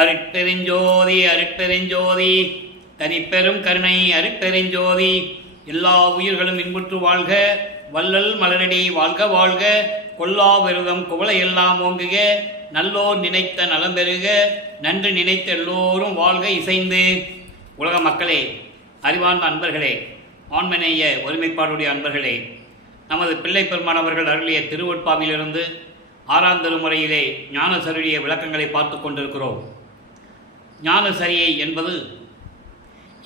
அருட்பெருஞ்சோதி அருட்பெருஞ்சோதி தனிப்பெரும் கருணை அருட்பெருஞ்சோதி. எல்லா உயிர்களும் இன்புற்று வாழ்க, வள்ளல் மலரடி வாழ்க வாழ்க. கொல்லா விரதம் குவளை எல்லாம் ஓங்குக, நல்லோர் நினைத்த நலம் பெறுக, நன்று நினைத்த எல்லோரும் வாழ்க இசைந்து. உலக மக்களே, அறிவார்ந்த அன்பர்களே, ஆண்மநேய ஒருமைப்பாடுடைய அன்பர்களே, நமது பிள்ளை பெருமானவர்கள் அருளிய திருவொட்பாவிலிருந்து 6ஆம் திருமுறையிலே ஞானசரியை விளக்கங்களை பார்த்து கொண்டிருக்கிறோம். ஞானசரியை என்பது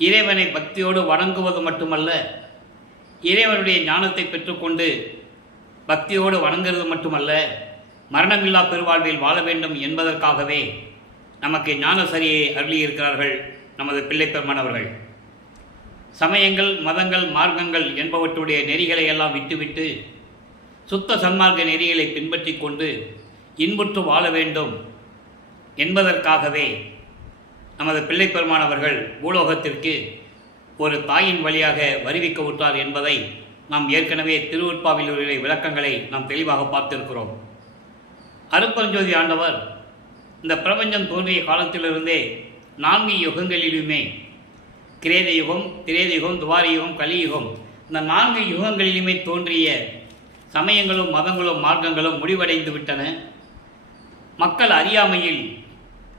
இறைவனை பக்தியோடு வணங்குவது மட்டுமல்ல, இறைவனுடைய ஞானத்தை பெற்றுக்கொண்டு பக்தியோடு வணங்குவது மட்டுமல்ல, மரணமில்லா பெருவாழ்வில் வாழ வேண்டும் என்பதற்காகவே நமக்கு ஞானசரியை அருளியிருக்கிறார்கள் நமது பிள்ளை பெருமானவர்கள். சமயங்கள், மதங்கள், மார்க்கங்கள் என்பவற்றுடைய நெறிகளை எல்லாம் விட்டுவிட்டு சுத்த சன்மார்க்க நெறிகளை பின்பற்றி கொண்டு இன்புற்று வாழ வேண்டும் என்பதற்காகவே நமது பிள்ளை பெருமானவர்கள் பூலோகத்திற்கு ஒரு தாயின் வழியாக வருவிக்க விட்டார் என்பதை நாம் ஏற்கனவே திருவொட்பாவில் உள்ள விளக்கங்களை நாம் தெளிவாக பார்த்திருக்கிறோம். அருட்பெருஞ்சோதி ஆண்டவர் இந்த பிரபஞ்சம் தோன்றிய காலத்திலிருந்தே 4 யுகங்களிலுமே கிரேத யுகம், திரேத யுகம், துவாரி யுகம், கலியுகம், இந்த 4 யுகங்களிலுமே தோன்றிய சமயங்களும் மதங்களும் மார்க்கங்களும் முடிவடைந்து விட்டன. மக்கள் அறியாமையில்,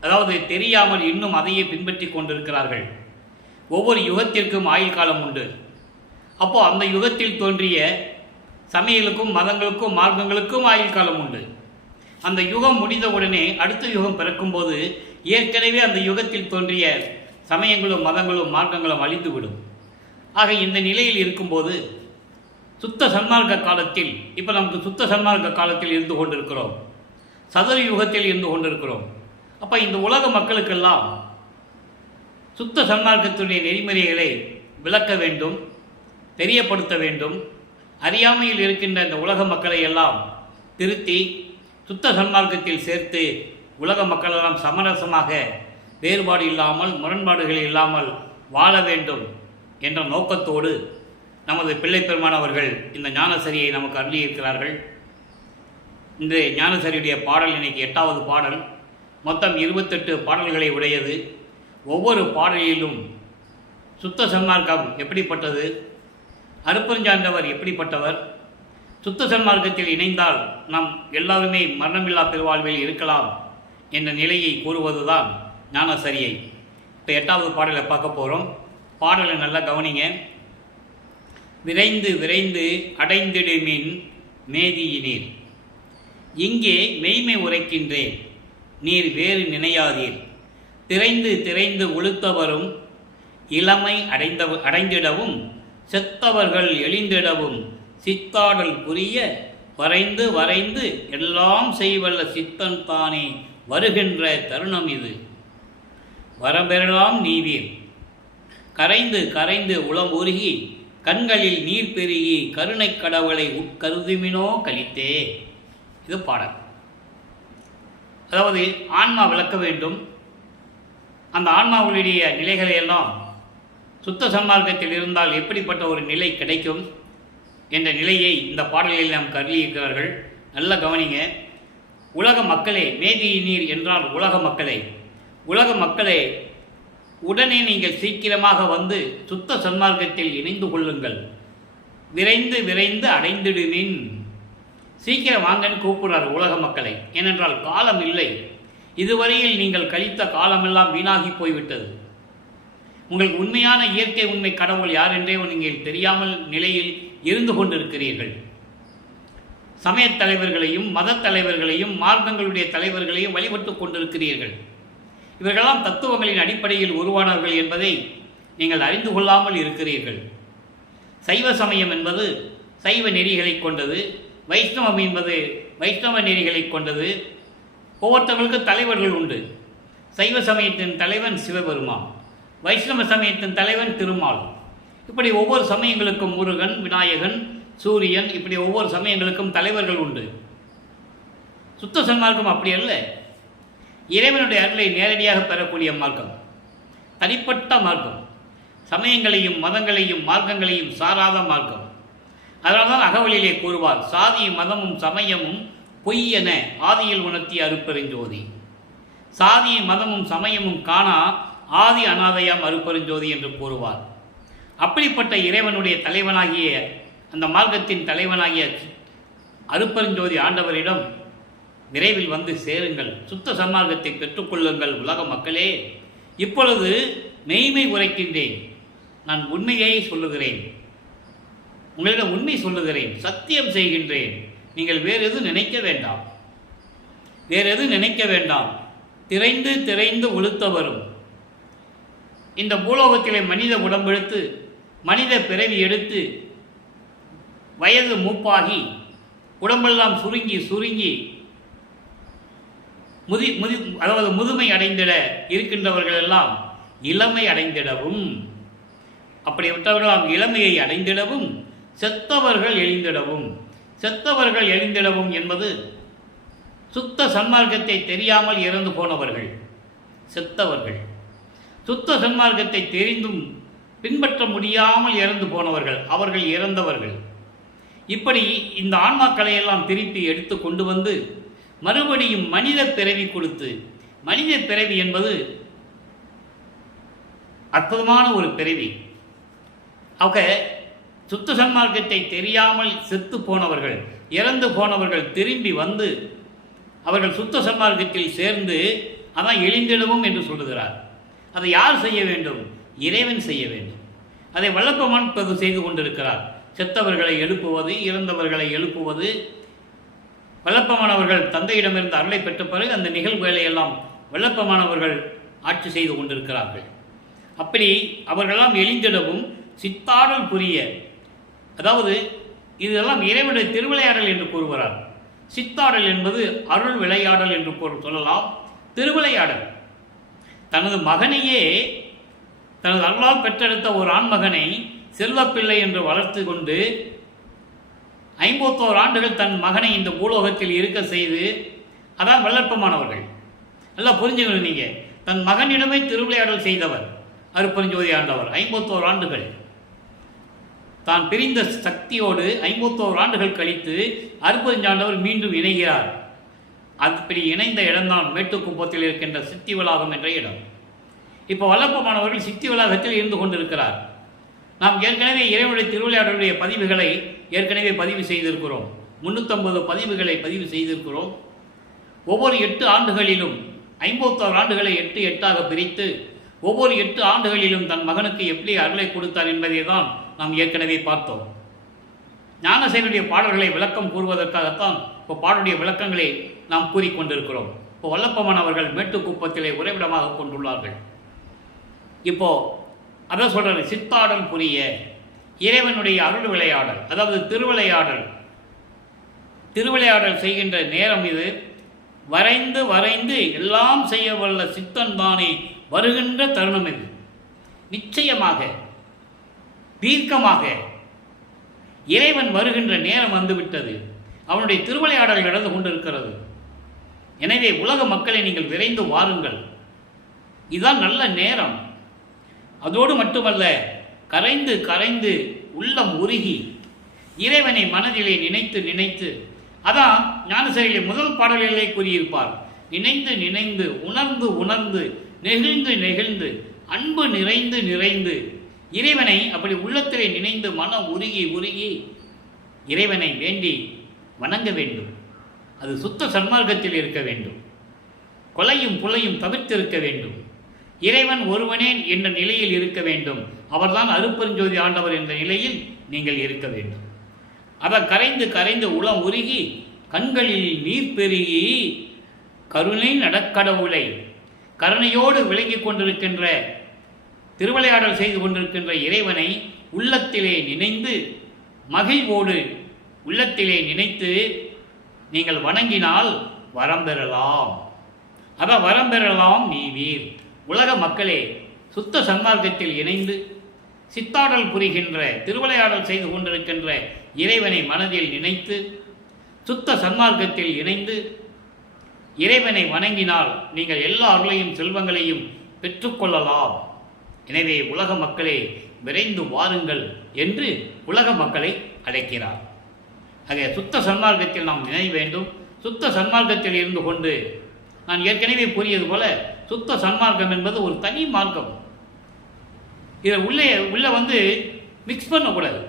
அதாவது தெரியாமல் இன்னும் அதையே பின்பற்றி கொண்டிருக்கிறார்கள். ஒவ்வொரு யுகத்திற்கும் ஆயுள் காலம் உண்டு. அப்போது அந்த யுகத்தில் தோன்றிய சமயங்களுக்கும் மதங்களுக்கும் மார்க்கங்களுக்கும் ஆயுள் காலம் உண்டு. அந்த யுகம் முடிந்தவுடனே அடுத்த யுகம் பிறக்கும்போது ஏற்கனவே அந்த யுகத்தில் தோன்றிய சமயங்களும் மதங்களும் மார்க்கங்களும் அழிந்துவிடும். ஆக இந்த நிலையில் இருக்கும்போது சுத்த சன்மார்க்க காலத்தில், இப்போ நமக்கு சுத்த சன்மார்க்க காலத்தில் இருந்து கொண்டிருக்கிறோம், சதுர யுகத்தில் இருந்து கொண்டிருக்கிறோம். அப்போ இந்த உலக மக்களுக்கெல்லாம் சுத்த சன்மார்க்கத்துடைய நெறிமுறைகளை விளக்க வேண்டும், தெரியப்படுத்த வேண்டும். அறியாமையில் இருக்கின்ற இந்த உலக மக்களை எல்லாம் திருத்தி சுத்த சன்மார்க்கத்தில் சேர்த்து உலக மக்களெல்லாம் சமரசமாக, வேறுபாடு இல்லாமல், முரண்பாடுகள் இல்லாமல் வாழ வேண்டும் என்ற நோக்கத்தோடு நமது பிள்ளை பெருமானவர்கள் இந்த ஞானசரியை நமக்கு அருளியிருக்கிறார்கள். இந்த ஞானசரியுடைய பாடல் இன்னைக்கு 8வது பாடல். மொத்தம் 28 பாடல்களை உடையது. ஒவ்வொரு பாடலிலும் சுத்த சன்மார்க்கம் எப்படிப்பட்டது, அருட்பெருஞ்சாண்டவர் எப்படிப்பட்டவர், சுத்த சன்மார்க்கத்தில் இணைந்தால் நாம் எல்லாருமே மரணமில்லா பெருவாழ்வில் இருக்கலாம் என்ற நிலையை கூறுவதுதான் ஞானசரியை. இப்போ 8வது பாடலை பார்க்க போகிறோம். பாடலை நல்லா கவனிங்க. விரைந்து விரைந்து அடைந்திடுமின் மேதியினீர், இங்கே மெய்மை உரைக்கின்றேன், நீர் வேறு நினையாதீர். திரைந்து திரைந்து உளுத்தவரும் இளமை அடைந்திடவும், செத்தவர்கள் எழுந்திடவும், சித்தாடல் புரிய வரைந்து வரைந்து எல்லாம் செய்வல்ல சித்தன் தானே வருகின்ற தருணம் இது. வரம்பெறலாம் நீவீர், கரைந்து கரைந்து உளம் உருகி கண்களில் நீர் பெருகி கருணை கடவுளை உட்கருதுமினோ கழித்தே. இது பாடல். அதாவது ஆன்மா விளக்க வேண்டும். அந்த ஆன்மாவுடைய நிலைகளை எல்லாம் சுத்த சன்மார்க்கத்தில் இருந்தால் எப்படிப்பட்ட ஒரு நிலை கிடைக்கும் என்ற நிலையை இந்த பாடலில் நாம் கருளியிருக்கிறார்கள். நல்ல கவனிங்க. உலக மக்களே, மேதியினீர் என்றால் உலக மக்களே, உலக மக்களே, உடனே நீங்கள் சீக்கிரமாக வந்து சுத்த சன்மார்க்கத்தில் இணைந்து கொள்ளுங்கள். விரைந்து விரைந்து அடைந்திடுமின், சீக்கிரம் வாங்கன்னு கூப்பிடுறார் உலக மக்களை. ஏனென்றால் காலம் இல்லை. இதுவரையில் நீங்கள் கழித்த காலமெல்லாம் வீணாகி போய்விட்டது. உங்களுக்கு உண்மையான இயற்கை உண்மை கடவுள் யார் என்றே நீங்கள் தெரியாமல் நிலையில் இருந்து கொண்டிருக்கிறீர்கள். சமயத் தலைவர்களையும் மத தலைவர்களையும் மார்க்கங்களுடைய தலைவர்களையும் வழிபட்டு கொண்டிருக்கிறீர்கள். இவர்களெல்லாம் தத்துவங்களின் அடிப்படையில் உருவானவர்கள் என்பதை நீங்கள் அறிந்து கொள்ளாமல் இருக்கிறீர்கள். சைவ சமயம் என்பது சைவ நெறிகளை கொண்டது, வைஷ்ணவம் என்பது வைஷ்ணவ நெறிகளை கொண்டது. ஒவ்வொருத்தவர்களுக்கு தலைவர்கள் உண்டு. சைவ சமயத்தின் தலைவன் சிவபெருமான், வைஷ்ணவ சமயத்தின் தலைவன் திருமால். இப்படி ஒவ்வொரு சமயங்களுக்கும் முருகன், விநாயகன், சூரியன், இப்படி ஒவ்வொரு சமயங்களுக்கும் தலைவர்கள் உண்டு. சுத்த சன்மார்க்கம் அப்படி அல்ல. இறைவனுடைய அருளை நேரடியாக பெறக்கூடிய மார்க்கம், தனிப்பட்ட மார்க்கம், சமயங்களையும் மதங்களையும் மார்க்கங்களையும் சாராத மார்க்கம். அதனால்தான் அகவலிலே கூறுவார், சாதியும் மதமும் சமயமும் பொய் என ஆதியில் உணர்த்திய அருட்பெருஞ்சோதி. சாதியும் மதமும் சமயமும் காணா ஆதி அநாதையாம் அருப்பெருஞ்சோதி என்று கூறுவார். அப்படிப்பட்ட இறைவனுடைய தலைவனாகிய அந்த மார்க்கத்தின் தலைவனாகிய அருப்பெருஞ்சோதி ஆண்டவரிடம் விரைவில் வந்து சேருங்கள், சுத்த சன்மார்க்கத்தை பெற்றுக்கொள்ளுங்கள் உலக மக்களே. இப்பொழுது மெய்மை உரைக்கின்றேன், நான் உண்மையை சொல்லுகிறேன், உங்களிடம் உண்மை சொல்லுகிறேன், சத்தியம் செய்கின்றேன். நீங்கள் வேறு எதுவும் நினைக்க வேண்டாம், வேறு எதுவும் நினைக்க வேண்டாம். திரைந்து திரைந்து உளுத்த வரும் இந்த பூலோகத்திலே மனித உடம்பெடுத்து மனித பிறவி எடுத்து வயது மூப்பாகி உடம்பெல்லாம் சுருங்கி சுருங்கி அதாவது முதுமை அடைந்திட இருக்கின்றவர்கள் எல்லாம் இளமை அடைந்திடவும், அப்படிப்பட்டவர்களாம் இளமையை அடைந்திடவும், செத்தவர்கள் எழுந்திடவும். செத்தவர்கள் எழுந்திடவும் என்பது சுத்த சன்மார்க்கத்தை தெரியாமல் இறந்து போனவர்கள் செத்தவர்கள், சுத்த சன்மார்க்கத்தை தெரிந்தும் பின்பற்ற முடியாமல் இறந்து போனவர்கள் அவர்கள் இறந்தவர்கள். இப்படி இந்த ஆன்மாக்களை எல்லாம் திருப்பி எடுத்து கொண்டு வந்து மறுபடியும் மனித பிறவி கொடுத்து, மனித பிறவி என்பது அற்புதமான ஒரு பிறவி. அவங்க சுத்த சன்மார்க்கத்தை தெரியாமல் செத்து போனவர்கள் இறந்து போனவர்கள் திரும்பி வந்து அவர்கள் சுத்த சன்மார்க்கத்தில் சேர்ந்து அதான் எழுந்திடவும் என்று சொல்லுகிறார். அதை யார் செய்ய வேண்டும்? இறைவன் செய்ய வேண்டும். அதை வல்லப்பமான் செய்து கொண்டிருக்கிறார். செத்தவர்களை எழுப்புவது, இறந்தவர்களை எழுப்புவது. வல்லப்பமானவர்கள் தந்தையிடமிருந்து அருளை பெற்ற பிறகு அந்த நிகழ்வுகளை எல்லாம் வல்லப்பமானவர்கள் ஆட்சி செய்து கொண்டிருக்கிறார்கள். அப்படி அவர்களெல்லாம் எழுந்திடவும் சித்தாடல் புரிய, அதாவது இதெல்லாம் இறைவனுடைய திருவிளையாடல் என்று கூறுகிறார். சித்தாடல் என்பது அருள் விளையாடல் என்று சொல்லலாம். திருவிளையாடல் தனது மகனையே, தனது அருளால் பெற்றெடுத்த ஒரு ஆண்மகனை செல்வப்பிள்ளை என்று வளர்த்து கொண்டு 51 ஆண்டுகள் தன் மகனை இந்த பூலோகத்தில் இருக்க செய்து, அதான் வளர்ப்பமானவர்கள். எல்லாம் புரிஞ்சுக்கணும் நீங்கள். தன் மகனிடமே திருவிளையாடல் செய்தவர் அருப்பெருஞ்சோதி ஆண்டவர். 51 ஆண்டுகள் தான் பிரிந்த சக்தியோடு 51 ஆண்டுகள் கழித்து அருப்பெருஞ்சாண்டவர் மீண்டும் இணைகிறார். அப்படி இணைந்த இடம்தான் மேட்டுக்குப்பத்தில் இருக்கின்ற சித்தி வளாகம் என்ற இடம். இப்போ வல்லப்பமானவர்கள் சித்தி வளாகத்தில் இருந்து கொண்டிருக்கிறார். நாம் ஏற்கனவே இறைவனுடைய திருவிளையாடலுடைய பதிவுகளை ஏற்கனவே பதிவு செய்திருக்கிறோம். 350 பதிவுகளை பதிவு செய்திருக்கிறோம். ஒவ்வொரு 8 ஆண்டுகளிலும் 51 ஆண்டுகளை 8 8ஆக பிரித்து ஒவ்வொரு 8 ஆண்டுகளிலும் தன் மகனுக்கு எப்படி அருளை கொடுத்தார் என்பதை தான் நாம் ஏற்கனவே பார்த்தோம். ஞானசேகருடைய பாடல்களை விளக்கம் கூறுவதற்காகத்தான் இப்போ பாடலுடைய விளக்கங்களை நாம் கூறிக்கொண்டிருக்கிறோம். இப்போ வல்லப்பமான் அவர்கள் மேட்டுக்குப்பத்திலே உறைவிடமாக கொண்டுள்ளார்கள். இப்போ அதான் சொல்கிறார், சித்தாடல் புரிய இறைவனுடைய அருள் விளையாடல், அதாவது திருவிளையாடல். திருவிளையாடல் செய்கின்ற நேரம் இது. வரைந்து வரைந்து எல்லாம் செய்ய வல்ல சித்தன் தானே வருகின்ற தருணம் இது. நிச்சயமாக தீர்க்கமாக இறைவன் வருகின்ற நேரம் வந்துவிட்டது. அவனுடைய திருவிளையாடல் நடந்து கொண்டிருக்கிறது. எனவே உலக மக்களை நீங்கள் விரைந்து வாருங்கள், இதுதான் நல்ல நேரம். அதோடு மட்டுமல்ல, கரைந்து கரைந்து உள்ளம் உருகி இறைவனை மனதிலே நினைத்து நினைத்து, அதான் ஞானசேகரிலே முதல் பாடல்களை கூறியிருப்பார். நினைந்து நினைந்து உணர்ந்து உணர்ந்து நெகிழ்ந்து நெகிழ்ந்து அன்பு நிறைந்து நிறைந்து இறைவனை அப்படி உள்ளத்திலே நினைந்து மனம் உருகி உருகி இறைவனை வேண்டி வணங்க வேண்டும். அது சுத்த சன்மார்க்கத்தில் இருக்க வேண்டும். கொலையும் புலையும் தவிர்த்திருக்க வேண்டும். இறைவன் ஒருவனே என்ற நிலையில் இருக்க வேண்டும். அவர்தான் அருப்பெருஞ்சோதி ஆண்டவர் என்ற நிலையில் நீங்கள் இருக்க வேண்டும். அதை கரைந்து கரைந்து உளம் உருகி கண்களில் நீர் பெருகி கருணை நடக்கடவுளை கருணையோடு விளங்கி கொண்டிருக்கின்ற திருவிளையாடல் செய்து கொண்டிருக்கின்ற இறைவனை உள்ளத்திலே நினைந்து மகிழ்வோடு உள்ளத்திலே நினைத்து நீங்கள் வணங்கினால் வரம் பெறலாம். அதான் வரம் பெறலாம் நீ வீர். உலக மக்களே, சுத்த சன்மார்க்கத்தில் இணைந்து சித்தாடல் புரிகின்ற திருவிளையாடல் செய்து கொண்டிருக்கின்ற இறைவனை மனதில் நினைத்து சுத்த சன்மார்க்கத்தில் இணைந்து இறைவனை வணங்கினால் நீங்கள் எல்லா அருளையும் செல்வங்களையும் பெற்றுக்கொள்ளலாம். எனவே உலக மக்களே விரைந்து வாருங்கள் என்று உலக மக்களை அழைக்கிறார். ஆக சுத்த சன்மார்க்கத்தில் நாம் நினைவு வேண்டும். சுத்த சன்மார்க்கத்தில் இருந்து கொண்டு நான் ஏற்கனவே கூறியது போல சுத்த சன்மார்க்கம் என்பது ஒரு தனி மார்க்கம். இதை உள்ளே வந்து மிக்ஸ் பண்ணக்கூடாது.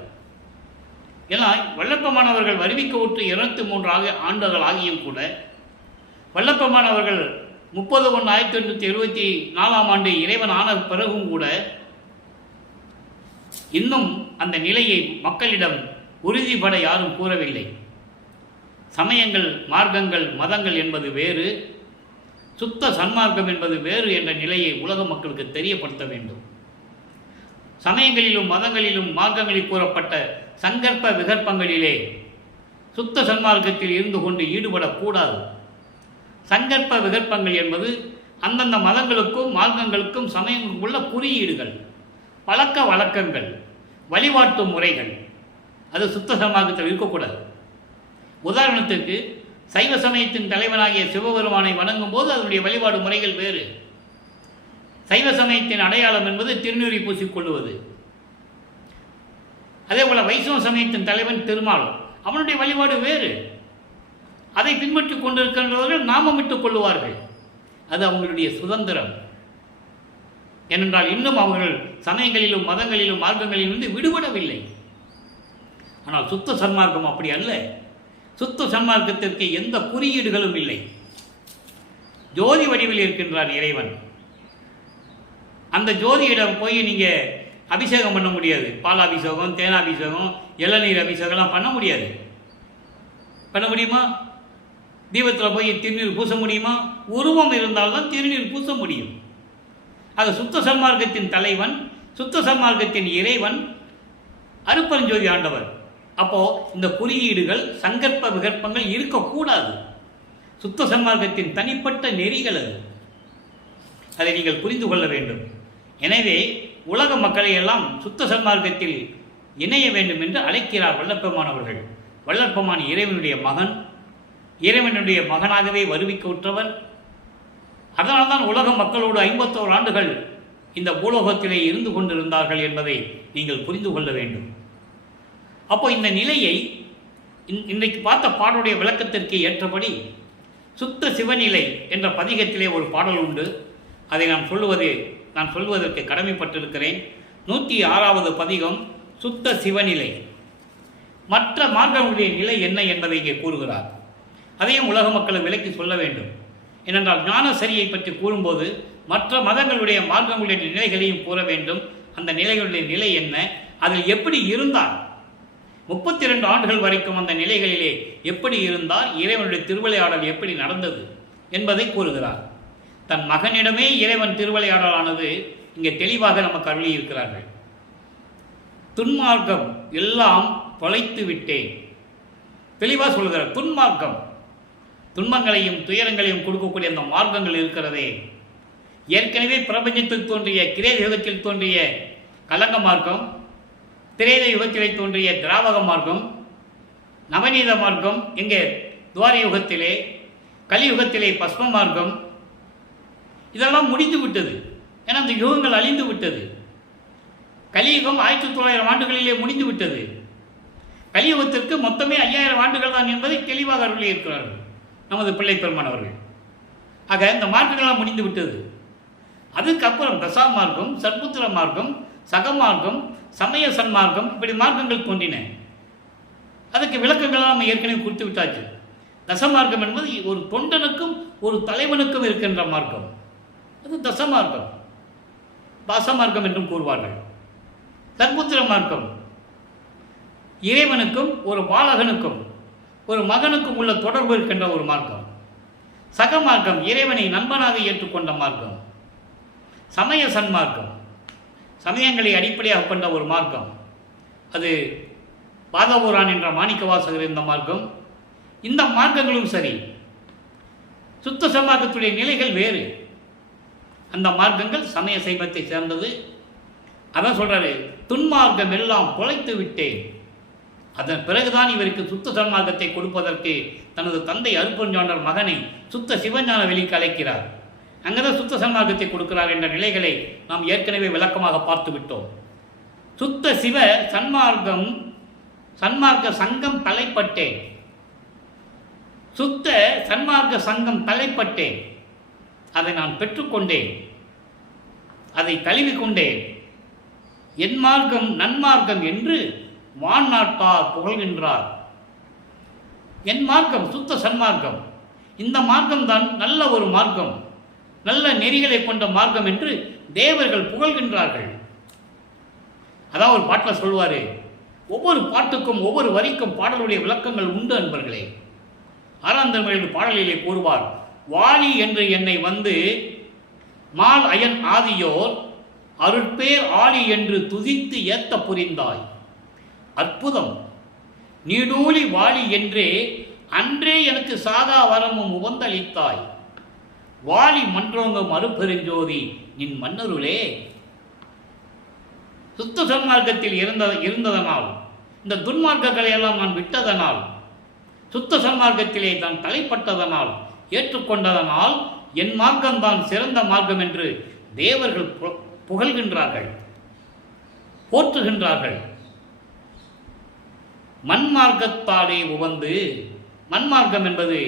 ஏன்னா வல்லப்பமானவர்கள் வருவிக்க விட்டு 203 ஆண்டுகள் ஆகியும் கூட வல்லப்பமானவர்கள் 30/1/1874 இறைவன் ஆன பிறகும் கூட இன்னும் அந்த நிலையை மக்களிடம் உறுதிபட யாரும் கூறவில்லை. சமயங்கள், மார்க்கங்கள், மதங்கள் என்பது வேறு, சுத்த சன்மார்க்கம் என்பது வேறு என்ற நிலையை உலக மக்களுக்கு தெரியப்படுத்த வேண்டும். சமயங்களிலும் மதங்களிலும் மார்க்கங்களில் கூறப்பட்ட சங்கற்ப விகற்பங்களிலே சுத்த சன்மார்க்கத்தில் இருந்து கொண்டு ஈடுபடக்கூடாது. சங்கற்ப விகற்பங்கள் என்பது அந்தந்த மதங்களுக்கும் மார்க்கங்களுக்கும் சமயங்களுக்கும் உள்ள குறியீடுகள், பழக்க வழக்கங்கள், வழிபாட்டு முறைகள். அது சுத்த சன்மார்க்கத்தில் இருக்கக்கூடாது. உதாரணத்துக்கு சைவ சமயத்தின் தலைவனாகிய சிவபெருமானை வணங்கும் போது அதனுடைய வழிபாடு முறைகள் வேறு. சைவ சமயத்தின் அடையாளம் என்பது திருநீரை பூசிக்கொள்வது. அதே போல வைஷ்ணவ சமயத்தின் தலைவன் திருமால், அவனுடைய வழிபாடு வேறு. அதை பின்பற்றி கொண்டிருக்கின்றவர்கள் நாமமிட்டுக் கொள்ளுவார்கள். அது அவங்களுடைய சுதந்திரம். ஏனென்றால் இன்னும் அவர்கள் சமயங்களிலும் மதங்களிலும் மார்க்கங்களிலும் இருந்து விடுபடவில்லை. ஆனால் சுத்த சன்மார்க்கம் அப்படி அல்ல. சுத்த சன்மார்க்கத்திற்கு எந்த குறியீடுகளும் இல்லை. ஜோதி வடிவில் இருக்கின்றான் இறைவன். அந்த ஜோதியிடம் போய் நீங்கள் அபிஷேகம் பண்ண முடியாது. பால் அபிஷேகம், தேனாபிஷேகம், இளநீர் அபிஷேகம்லாம் பண்ண முடியாது. பண்ண முடியுமா? தீபத்தில் போய் திருநீர் பூச முடியுமா? உருவம் இருந்தால்தான் திருநீர் பூச முடியும். அது சுத்த சன்மார்க்கத்தின் தலைவன், சுத்த சன்மார்க்கத்தின் இறைவன், அருப்பரஞ்சோதி ஆண்டவர். அப்போது இந்த குறியீடுகள், சங்கற்ப விகற்பங்கள் இருக்கக்கூடாது. சுத்த சன்மார்க்கத்தின் தனிப்பட்ட நெறிகள் அது. அதை நீங்கள் புரிந்து கொள்ள வேண்டும். எனவே உலக மக்களை எல்லாம் சுத்த சன்மார்க்கத்தில் இணைய வேண்டும் என்று அழைக்கிறார் வல்லப்பெருமானவர்கள். வல்லப்பெருமான் இறைவனுடைய மகன், இறைவனுடைய மகனாகவே வருவிக்க உற்றவர். அதனால்தான் உலக மக்களோடு 51 ஆண்டுகள் இந்த பூலோகத்திலே இருந்து கொண்டிருந்தார்கள் என்பதை நீங்கள் புரிந்து கொள்ள வேண்டும். அப்போ இந்த நிலையை இன்றைக்கு பார்த்த பாடலுடைய விளக்கத்திற்கு ஏற்றபடி சுத்த சிவநிலை என்ற பதிகத்திலே ஒரு பாடல் உண்டு. அதை நான் சொல்வதற்கு கடமைப்பட்டிருக்கிறேன். 106வது பதிகம் சுத்த சிவநிலை. மற்ற மார்க்கங்களுடைய நிலை என்ன என்பதை இங்கே கூறுகிறார். அதையும் உலக மக்களை விலக்கி சொல்ல வேண்டும். ஏனென்றால் ஞானசரியை பற்றி கூறும்போது மற்ற மதங்களுடைய மார்க்கங்களுடைய நிலைகளையும் கூற வேண்டும். அந்த நிலைகளுடைய நிலை என்ன, அதில் எப்படி இருந்தார், 32 ஆண்டுகள் வரைக்கும் அந்த நிலைகளிலே எப்படி இருந்தார், இறைவனுடைய திருவிளையாடல் எப்படி நடந்தது என்பதை கூறுகிறார். தன் மகனிடமே இறைவன் திருவிளையாடலானது இங்கே தெளிவாக நமக்கு அருளி இருக்கிறார்கள். துன்மார்க்கம் எல்லாம் தொலைத்து விட்டேன், தெளிவாக சொல்கிறார். துன்மார்க்கம், துன்பங்களையும் துயரங்களையும் கொடுக்கக்கூடிய அந்த மார்க்கங்கள் இருக்கிறதே, ஏற்கனவே பிரபஞ்சத்தில் தோன்றிய கிரேத யுகத்தில் தோன்றிய கலங்க மார்க்கம், திரேத யுகத்திலே தோன்றிய திராவக மார்க்கம், நவநீத மார்க்கம் எங்கே துவார யுகத்திலே, கலியுகத்திலே பஸ்ம மார்க்கம், இதெல்லாம் முடிந்து விட்டது. ஏன்னா அந்த யுகங்கள் அழிந்து விட்டது. கலியுகம் 1900 ஆண்டுகளிலே முடிந்து விட்டது. கலியுகத்திற்கு மொத்தமே 5000 ஆண்டுகள் தான் என்பதை தெளிவாக அருளி இருக்கிறார்கள் நமது பிள்ளை பெருமான் அவர்கள். ஆக இந்த மார்க்கங்கள்லாம் முடிந்து விட்டது. அதுக்கப்புறம் தசா மார்க்கம், சர்புத்திர மார்க்கம், சகமார்க்கம், சமய சன்மார்க்கம், இப்படி மார்க்கங்கள் தோன்றின. அதுக்கு விளக்கங்கள்லாம் நம்ம ஏற்கனவே கொடுத்து விட்டாச்சு. தசமார்க்கம் என்பது ஒரு தொண்டனுக்கும் ஒரு தலைவனுக்கும் இருக்கின்ற மார்க்கம், அது தசமார்க்கம். பாசமார்க்கம் என்றும் கூறுவார்கள். சர்புத்திர மார்க்கம் இறைவனுக்கும் ஒரு பாலகனுக்கும் ஒரு மகனுக்கும் உள்ள தொடர்பு இருக்கின்ற ஒரு மார்க்கம். சகமார்க்கம் இறைவனை நண்பனாக ஏற்றுக்கொண்ட மார்க்கம். சமய சன்மார்க்கம் சமயங்களை அடிப்படையாக கொண்ட ஒரு மார்க்கம். அது பாதபுரான் என்ற மாணிக்க வாசகர் இந்த மார்க்கம். இந்த மார்க்கங்களும் சரி, சுத்த சன்மார்க்கத்துடைய நிலைகள் வேறு. அந்த மார்க்கங்கள் சமய சைவத்தை சேர்ந்தது. அதான் சொல்றாரு, துன்மார்க்கம் எல்லாம் தொலைத்து விட்டேன். அதன் பிறகுதான் இவருக்கு சுத்த சன்மார்க்கத்தை கொடுப்பதற்கு தனது தந்தை அருப்பெருஞ்சாண்டர் மகனை சுத்த சிவஞான வெளிக்கு அழைக்கிறார். அங்கதான் சுத்த சன்மார்க்கத்தை கொடுக்கிறார் என்ற நிலைகளை நாம் ஏற்கனவே விளக்கமாக பார்த்து விட்டோம். சுத்த சிவ சன்மார்க்கம் சன்மார்க்க சங்கம் தலைப்பட்டேன். சுத்த சன்மார்க்க சங்கம் தலைப்பட்டேன். அதை நான் பெற்றுக்கொண்டேன், அதை தழுவிக்கொண்டேன். என் மார்க்கம் நன்மார்க்கம் என்று வான்நாட்டார் புகழ்கின்றார். என் மார்க்கம் சுத்த சன்மார்க்கம், இந்த மார்க்கம்தான் நல்ல ஒரு மார்க்கம், நல்ல நெறிகளை கொண்ட மார்க்கம் என்று தேவர்கள் புகழ்கின்றார்கள். அதான் ஒரு பாட்டில் சொல்வார், ஒவ்வொரு பாட்டுக்கும் ஒவ்வொரு வரிக்கும் பாடலுடைய விளக்கங்கள் உண்டு அன்பர்களே. 6ஆம் திருமுறையில் பாடலிலே கூறுவார், வாலி என்று என்னை வந்து மால் அயன் ஆதியோர் அருட்பேர் ஆலி என்று துதித்து ஏத்த புரிந்தாய். அற்புதம், நீடூழி வாலி என்றே அன்றே எனக்கு சாதா வரமும் உவந்தளித்தாய். வாலி மன்றோங்கும் அருப்பெருஞ்சோதி நின் மன்னருளே. சுத்த சன்மார்க்கத்தில் இருந்ததனால், இந்த துன்மார்க்கங்களை எல்லாம் நான் விட்டதனால், சுத்த சன்மார்க்கத்திலே தான் தலைப்பட்டதனால், ஏற்றுக்கொண்டதனால் என் மார்க்கம்தான் சிறந்த மார்க்கம் என்று தேவர்கள் புகழ்கின்றார்கள், போற்றுகின்றார்கள். மண்மார்க்கத்தாலே உவந்து, மண்மார்க்கம் என்பது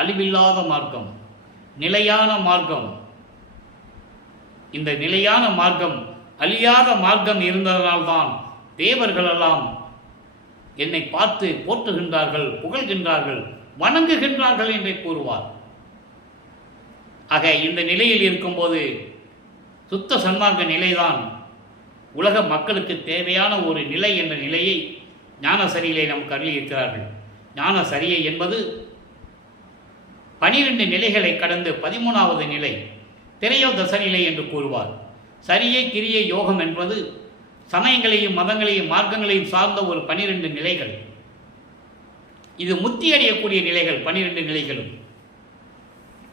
அழிவில்லாத மார்க்கம், நிலையான மார்க்கம். இந்த நிலையான மார்க்கம், அழியாத மார்க்கம் இருந்ததனால்தான் தேவர்களெல்லாம் என்னை பார்த்து போற்றுகின்றார்கள், புகழ்கின்றார்கள், வணங்குகின்றார்கள் என்றே கூறுவார். ஆக இந்த நிலையில் இருக்கும்போது சுத்த சன்மார்க்க நிலைதான் உலக மக்களுக்கு தேவையான ஒரு நிலை என்ற நிலையை ஞானசரியிலே நமக்கு அருளியிருக்கிறார்கள். ஞானசரியை என்பது 12 நிலைகளை கடந்து 13வது நிலை, திரையோதச நிலை என்று கூறுவார். சரியை கிரியை யோகம் என்பது சமயங்களையும் மதங்களையும் மார்க்கங்களையும் சார்ந்த ஒரு 12 நிலைகள். இது முத்தி அடையக்கூடிய நிலைகள் 12 நிலைகளும்.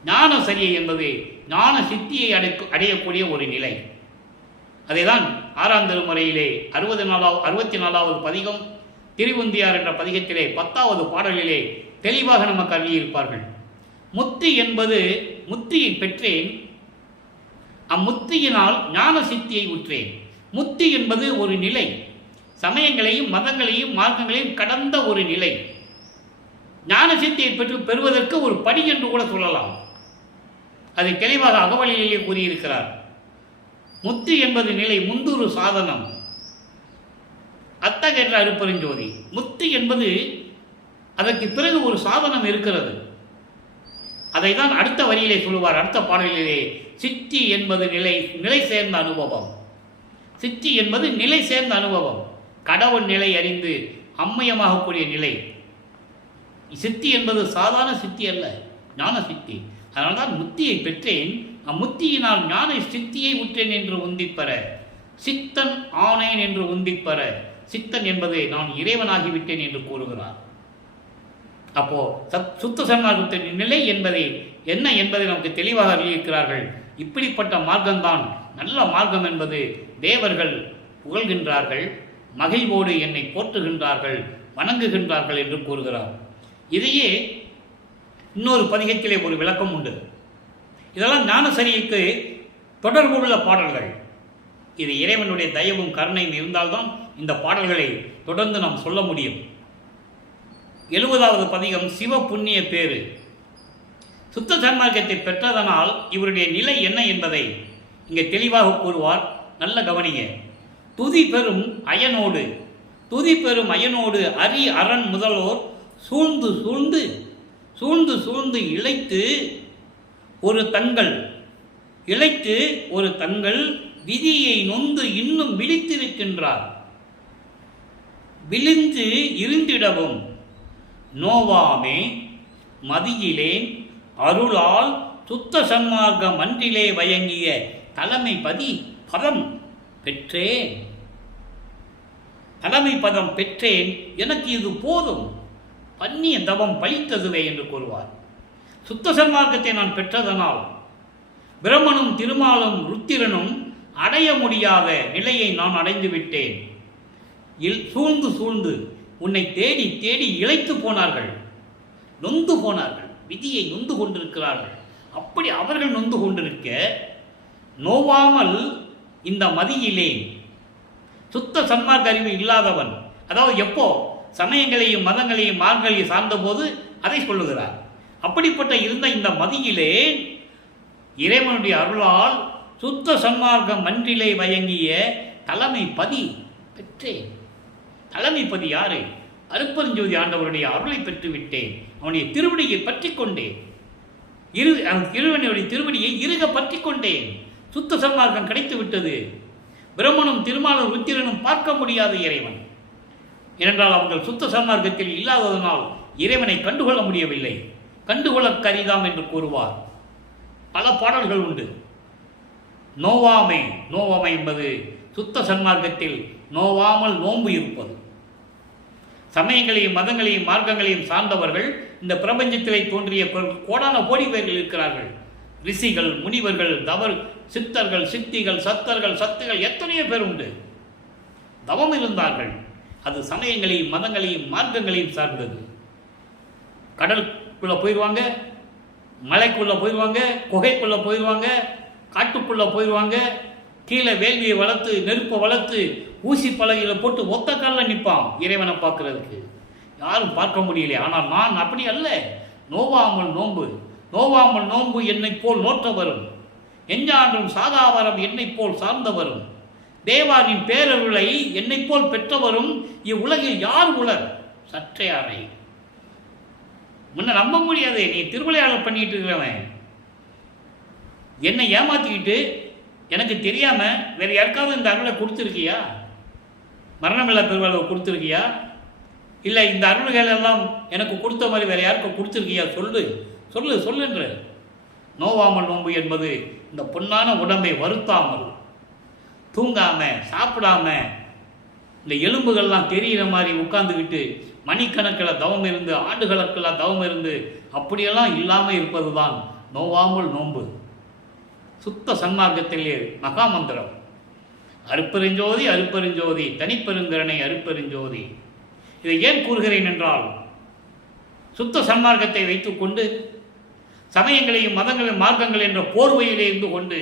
ஞான சரியை என்பது ஞான சித்தியை அடையக்கூடிய ஒரு நிலை. அதைதான் 6ஆம் திருமுறையிலே 64வது பதிகம் திருவுந்தியார் என்ற பதிகத்திலே 10வது பாடலிலே தெளிவாக நமக்கு அருளியிருப்பார்கள். முத்தி என்பது, முத்தியை பெற்றேன், அம்முத்தியினால் ஞான சித்தியை உற்றேன். முத்தி என்பது ஒரு நிலை, சமயங்களையும் மதங்களையும் மார்க்கங்களையும் கடந்த ஒரு நிலை. ஞான சித்தியை பெறுவதற்கு ஒரு படி என்று கூட சொல்லலாம். அதை தெளிவாக அகவலிலே கூறியிருக்கிறார். முத்தி என்பது நிலை, முந்துரு சாதனம், அத்தகைய அருப்பெருஞ்சோதி. முத்தி என்பது அதற்கு பிறகு ஒரு சாதனம் இருக்கிறது. அதை தான் அடுத்த வரியிலே சொல்லுவார், அடுத்த பாடலிலே. சித்தி என்பது நிலை சேர்ந்த அனுபவம். சித்தி என்பது நிலை சேர்ந்த அனுபவம், கடவுள் நிலை அறிந்து அம்மயமாகக்கூடிய நிலை. சித்தி என்பது சாதாரண சித்தி அல்ல, ஞான சித்தி. அதனால்தான் முத்தியை பெற்றேன், அம்முத்தியினால் ஞான சித்தியை உற்றேன் என்று உந்திப்பெற, சித்தன் ஆனேன் என்று உந்திப்பெற. சித்தன் என்பது நான் இறைவனாகிவிட்டேன் என்று கூறுகிறார். அப்போ சுத்த சன்மார்க்கத்தின் நிலை என்பதை என்ன என்பதை நமக்கு தெளிவாக அறிவிக்கிறார்கள். இப்படிப்பட்ட மார்க்கம்தான் நல்ல மார்க்கம் என்பது தேவர்கள் புகழ்கின்றார்கள், மகிழ்வோடு என்னை போற்றுகின்றார்கள், வணங்குகின்றார்கள் என்று கூறுகிறார். இதையே இன்னொரு பதிகத்திலே ஒரு விளக்கம் உண்டு. இதெல்லாம் ஞானசரிக்கு தொடர்புள்ள பாடல்கள். இது இறைவனுடைய தயவும் கருணையும் இருந்தால்தான் இந்த பாடல்களை தொடர்ந்து நாம் சொல்ல முடியும். 70வது பதிகம் சிவ புண்ணிய பேரு. சுத்த சன்மார்க்கத்தை பெற்றதனால் இவருடைய நிலை என்ன என்பதை இங்கே தெளிவாக கூறுவார். நல்ல கவனிங்க. துதி பெறும் அயனோடு, துதி பெறும் அயனோடு அரி அரண் முதல்வோர் சூழ்ந்து சூழ்ந்து சூழ்ந்து சூழ்ந்து இழைத்து ஒரு தங்கள், இழைத்து ஒரு தங்கள் விதியை நொந்து இன்னும் விழித்திருக்கின்றார். விழிந்து இருந்திடவும் நோவாமே மதியிலேன் அருளால் சுத்த சன்மார்க்க மன்றிலே வயங்கிய தலைமை பதம் பெற்றேன். தலைமை பதம் பெற்றேன், எனக்கு இது போதும், பண்ணிய தவம் பழித்ததுவே என்று கூறுவார். சுத்த சன்மார்க்கத்தை நான் பெற்றதனால் பிரம்மனும் திருமாலும் ருத்திரனும் அடைய முடியாத நிலையை நான் அடைந்து விட்டேன். சூழ்ந்து சூழ்ந்து உன்னை தேடி தேடி இழைத்து போனார்கள், நொந்து போனார்கள், விதியை நொந்து கொண்டிருக்கிறார்கள். அப்படி அவர்கள் நொந்து கொண்டிருக்க நோவாமல் இந்த மதியிலே சுத்த சன்மார்க்க அறிவு இல்லாதவன், அதாவது எப்போ சமயங்களையும் மதங்களையும் மார்க்கங்களையும் சார்ந்த போது அதை சொல்லுகிறார். அப்படிப்பட்ட இருந்த இந்த மதியிலே இறைவனுடைய அருளால் சுத்த சன்மார்க்கம் மன்றிலே வழங்கிய தலைமை பதி பெற்றேன். தலைமை பதி யாரு? அருட்பெருஞ்சோதி ஆண்டவருடைய அருளை பெற்றுவிட்டேன். அவனுடைய திருவடியை பற்றி கொண்டேன். இறைவனுடைய திருவடியை இறுக பற்றி கொண்டேன். சுத்த சன்மார்க்கம் கிடைத்து விட்டது. பிரம்மனும் திருமாலும் ருத்திரனும் பார்க்க முடியாத இறைவன். ஏனென்றால் அவர்கள் சுத்த சன்மார்க்கத்தில் இல்லாததனால் இறைவனை கண்டுகொள்ள முடியவில்லை. கண்டுகொள்ள கரிதாம் என்று கூறுவார். பல பாடல்கள் உண்டு. நோவாமை என்பது சுத்த சன்மார்க்கத்தில் நோவாமல் நோன்பு இருப்பது. சமயங்களையும் மதங்களையும் மார்க்கங்களையும் சார்ந்தவர்கள் இந்த பிரபஞ்சத்திலே தோன்றிய கோடான கோடி பேர்கள் இருக்கிறார்கள். ரிஷிகள், முனிவர்கள், சித்தர்கள், சித்திகள், சத்துகள் எத்தனையோ பேர் உண்டு. தவம் இருந்தார்கள். அது சமயங்களையும் மதங்களையும் மார்க்கங்களையும் சார்ந்தது. கடலுக்குள்ள போயிடுவாங்க, மலைக்குள்ள போயிடுவாங்க, குகைக்குள்ள போயிடுவாங்க, காட்டுக்குள்ள போயிடுவாங்க. கீழே வேள்வியை வளர்த்து நெருப்பை வளர்த்து ஊசி பலகையில் போட்டு ஒத்த காலில் நிற்பான் இறைவனை பார்க்கறதுக்கு. யாரும் பார்க்க முடியல. ஆனால் நான் அப்படி அல்ல. நோவாமல் நோன்பு என்னை போல் நோற்றவரும், எஞ்சான்றும் சாதாவரம் என்னை போல் சார்ந்தவரும், தேவாரின் பேரருளை என்னை போல் பெற்றவரும் இவ்வுலகில் யார் உலர்? சற்றையாரை முன்ன நம்ப முடியாது. நீ திருவிளையாடல் பண்ணிட்டு இருக்கிறவன் என்னை ஏமாத்திக்கிட்டு எனக்கு தெரியாம வேற யாருக்காவது இந்த அருளை கொடுத்துருக்கியா? மரணமில்லா பெருவாழ்வை கொடுத்துருக்கியா? இல்லை இந்த அருள்கள் எல்லாம் எனக்கு கொடுத்த மாதிரி வேற யாருக்கும் கொடுத்துருக்கியா? சொல்லுன்ற. நோவாமல் நோன்பு என்பது இந்த பொன்னான உடம்பை வருத்தாமல், தூங்காம, சாப்பிடாம, இந்த எலும்புகள்லாம் தெரிகிற மாதிரி உட்கார்ந்துக்கிட்டு மணிக்கணக்கில் தவம் இருந்து, ஆண்டுகளுக்கெல்லாம் தவம் இருந்து அப்படியெல்லாம் இல்லாமல் இருப்பது தான் நோவாமல் நோன்பு. சுத்த சன்மார்க்கத்திலே மகாமந்திரம் அருட்பெருஞ்சோதி தனிப்பெருங்கருணை அருட்பெருஞ்சோதி. இதை ஏன் கூறுகிறேன் என்றால், சுத்த சன்மார்க்கத்தை வைத்துக்கொண்டு சமயங்களையும் மதங்களையும் மார்க்கங்கள் என்ற போர்வையிலே இருந்து கொண்டு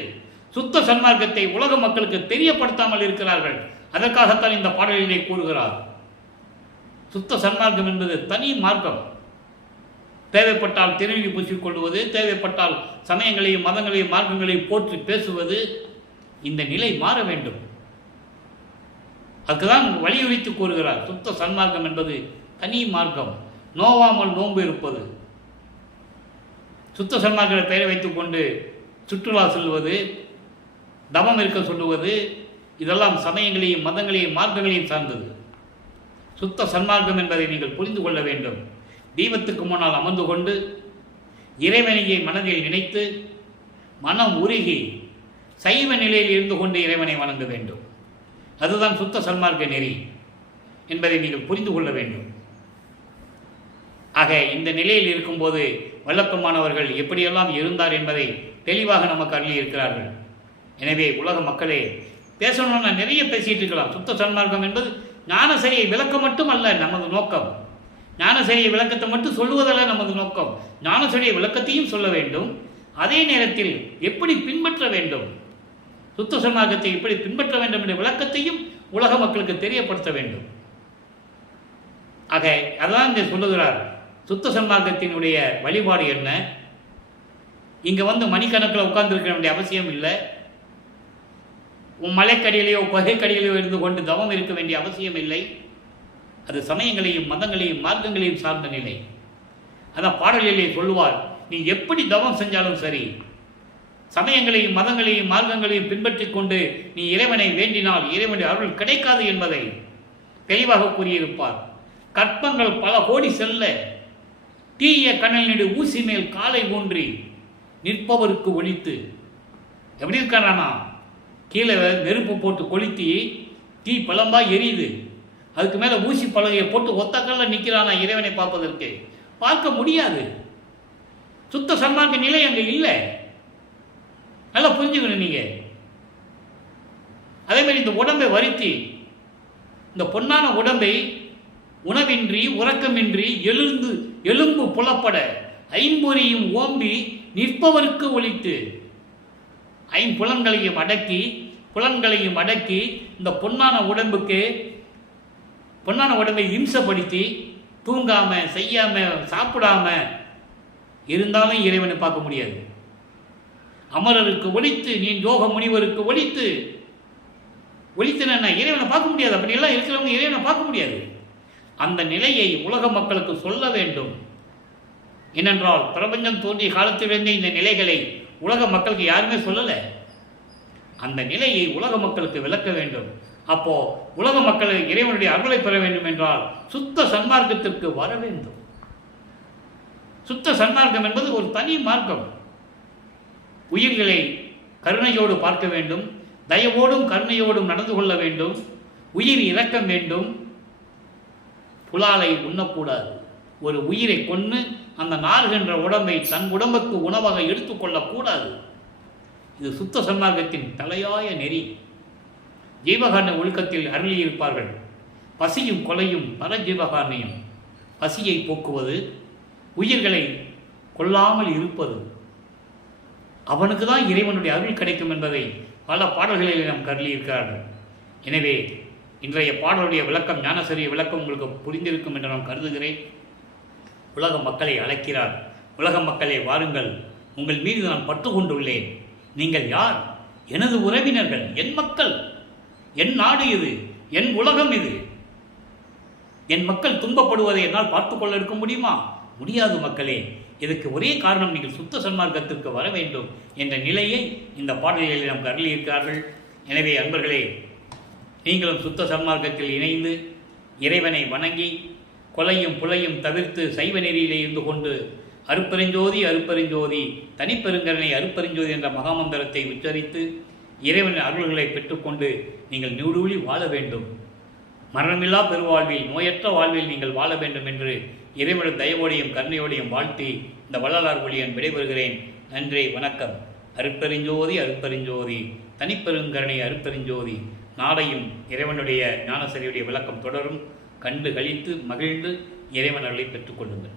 சுத்த சன்மார்க்கத்தை உலக மக்களுக்கு தெரியப்படுத்தாமல் இருக்கிறார்கள். அதற்காகத்தான் இந்த பாடலிலே கூறுகிறார். சுத்த சன்மார்க்கம் என்பது தனி மார்க்கம். தேவைப்பட்டால் திருநீர் பூசிக்கொள்வது, தேவைப்பட்டால் சமயங்களையும் மதங்களையும் மார்க்கங்களையும் போற்றி பேசுவது, இந்த நிலை மாற வேண்டும். அதுக்குதான் வலியுறுத்தி கூறுகிறார். சுத்த சன்மார்க்கம் என்பது தனி மார்க்கம். நோவாமல் நோன்பு இருப்பது. சுத்த சன்மார்க்க பெயரை வைத்துக்கொண்டு சுற்றுலா செல்வது, தவம் இருக்க சொல்லுவது, இதெல்லாம் சமயங்களையும் மதங்களையும் மார்க்கங்களையும் சார்ந்தது. சுத்த சன்மார்க்கம் என்பதை நீங்கள் புரிந்து கொள்ள வேண்டும். தீபத்துக்கு முன்னால் அமர்ந்து கொண்டு இறைவனையை மனதில் நினைத்து மனம் உருகி சைவ நிலையில் இருந்து கொண்டு இறைவனை வணங்க வேண்டும். அதுதான் சுத்த சன்மார்க்க நெறி என்பதை நீங்கள் புரிந்து கொள்ள வேண்டும். ஆக இந்த நிலையில் இருக்கும்போது வல்லப்பமானவர்கள் எப்படியெல்லாம் இருந்தார் என்பதை தெளிவாக நமக்கு அருளி இருக்கிறார்கள். எனவே உலக மக்களே, பேசணும்னா நிறைய பேசிட்டு இருக்கலாம். சுத்த சன்மார்க்கம் என்பது ஞானசரியை விளக்க மட்டும் அல்ல நமது நோக்கம். ஞானசரியை விளக்கத்தை மட்டும் சொல்லுவதல்ல நமது நோக்கம். ஞானசரியை விளக்கத்தையும் சொல்ல வேண்டும். அதே நேரத்தில் எப்படி பின்பற்ற வேண்டும், சுத்த சன்மார்க்கத்தை எப்படி பின்பற்ற வேண்டும் என்ற விளக்கத்தையும் உலக மக்களுக்கு தெரியப்படுத்த வேண்டும். ஆக அதான் இங்கே சொல்லுகிறார். சுத்த சன்மார்க்கத்தினுடைய வழிபாடு என்ன? இங்கே வந்து மணிக்கணக்கில் உட்கார்ந்துருக்க வேண்டிய அவசியம் இல்லை. மலைக்கடியிலேயோ குகைக்கடியிலேயோ இருந்து கொண்டு தவம் இருக்க வேண்டிய அவசியம் இல்லை. அது சமயங்களையும் மதங்களையும் மார்க்கங்களையும் சார்ந்த நிலை. அதான் பாடலிலே சொல்லுவார், நீ எப்படி தவம் செஞ்சாலும் சரி, சமயங்களையும் மதங்களையும் மார்க்கங்களையும் பின்பற்றி கொண்டு நீ இறைவனை வேண்டினால் இறைவனுடைய அருள் கிடைக்காது என்பதை தெளிவாக கூறியிருப்பார். கற்பங்கள் பல கோடி செல்ல தீய கண்ணல் நெடு ஊசி மேல் காலை ஊன்றி நிற்பவருக்கு ஒழித்து. எப்படி இருக்கானா? கீழே நெருப்பு போட்டு கொளுத்தி தீ பழம்பா எரியுது, அதுக்கு மேலே ஊசி பலகையை போட்டு ஒத்தக்கல்ல நிற்கிறானா இறைவனை பார்ப்பதற்கு? பார்க்க முடியாது. சுத்த சன்மார்க்க நிலை அங்கே இல்லை. நல்லா புரிஞ்சுக்கணும் நீங்க. அதே மாதிரி இந்த உடம்பை வருத்தி, இந்த பொன்னான உடம்பை உணவின்றி உறக்கமின்றி எலும்பு புலப்பட ஐம்பொறியும் ஓம்பி நிற்பவருக்கு ஒழித்து, ஐம்புலன்களையும் அடக்கி இந்த பொன்னான உடம்பை இம்சப்படுத்தி தூங்காம செய்யாம சாப்பிடாம இருந்தாலும் இறைவனை பார்க்க முடியாது. அமரருக்கு ஒழித்து, நீ யோக முனிவருக்கு ஒழித்து என்ன இறைவனை பார்க்க முடியாது. அப்படியெல்லாம் இருக்கிறவங்க இறைவனை பார்க்க முடியாது. அந்த நிலையை உலக மக்களுக்கு சொல்ல வேண்டும். ஏனென்றால் பிரபஞ்சம் தோன்றிய காலத்திலிருந்தே இந்த நிலைகளை உலக மக்களுக்கு யாருமே சொல்லலை. அந்த நிலையை உலக மக்களுக்கு விளக்க வேண்டும். அப்போ உலக மக்கள் இறைவனுடைய அருளை பெற வேண்டும் என்றால் சுத்த சன்மார்க்கத்திற்கு வர வேண்டும். சுத்த சன்மார்க்கம் என்பது ஒரு தனி மார்க்கம். உயிர்களை கருணையோடு பார்க்க வேண்டும், தயவோடும் கருணையோடும் நடந்து கொள்ள வேண்டும், உயிர் இரக்கம் வேண்டும். புலாலை உண்ணக்கூடாது. ஒரு உயிரை கொன்று அந்த நார்கின்ற உடம்பை தன் உடம்புக்கு உணவாக எடுத்துக்கொள்ளக்கூடாது. இது சுத்த சன்மார்க்கத்தின் தலையாய நெறி. ஜீவகாரண ஒழுக்கத்தில் அருளியிருப்பார்கள். பசியும் கொலையும் பரஜீவகாரணியம். பசியை போக்குவது, உயிர்களை கொல்லாமல் இருப்பது, அவனுக்கு தான் இறைவனுடைய அருள் கிடைக்கும் என்பதை பல பாடல்களில் நாம் கருளியிருக்கிறார்கள். எனவே இன்றைய பாடலுடைய விளக்கம், ஞானசரிய விளக்கம் உங்களுக்கு புரிந்திருக்கும் என்று நான் கருதுகிறேன். உலக மக்களை அழைக்கிறார். உலக மக்களை வாருங்கள், உங்கள் மீது நான் பற்று கொண்டுள்ளேன். நீங்கள் யார்? எனது உறவினர்கள், என் மக்கள், என் நாடு இது, என் உலகம் இது. என் மக்கள் துன்பப்படுவதை என்னால் பார்த்து கொள்ள இருக்க முடியுமா? முடியாது மக்களே. இதற்கு ஒரே காரணம், நீங்கள் சுத்த சன்மார்க்கத்திற்கு வர வேண்டும் என்ற நிலையை இந்த பாடல்களில் நாம் அருளியிருக்கிறார்கள். எனவே அன்பர்களே, நீங்களும் சுத்த சன்மார்க்கத்தில் இணைந்து இறைவனை வணங்கி கொலையும் புலையும் தவிர்த்து சைவ நெறியிலே இருந்து கொண்டு அருப்பெருஞ்சோதி அருப்பெருஞ்சோதி தனிப்பெருங்கரனை அருப்பெருஞ்சோதி என்ற மகாமந்திரத்தை உச்சரித்து இறைவனின் அருள்களை பெற்றுக்கொண்டு நீங்கள் நீடூழி வாழ வேண்டும். மரணமில்லா பெருவாழ்வில், நோயற்ற வாழ்வில் நீங்கள் வாழ வேண்டும் என்று இறைவனுடைய தயவோடையும் கருணையோடையும் வாழ்த்தி இந்த வள்ளலார் ஒளியன் விடைபெறுகிறேன். நன்றி, வணக்கம். அருப்பெருஞ்சோதி அருப்பெருஞ்சோதி தனிப்பெருங்கருணை அருப்பெருஞ்சோதி. நாளையும் இறைவனுடைய ஞானசரியுடைய விளக்கம் தொடரும். கண்டு கழித்து மகிழ்ந்து இறைவன் அருளை பெற்றுக்கொள்ளுங்கள்.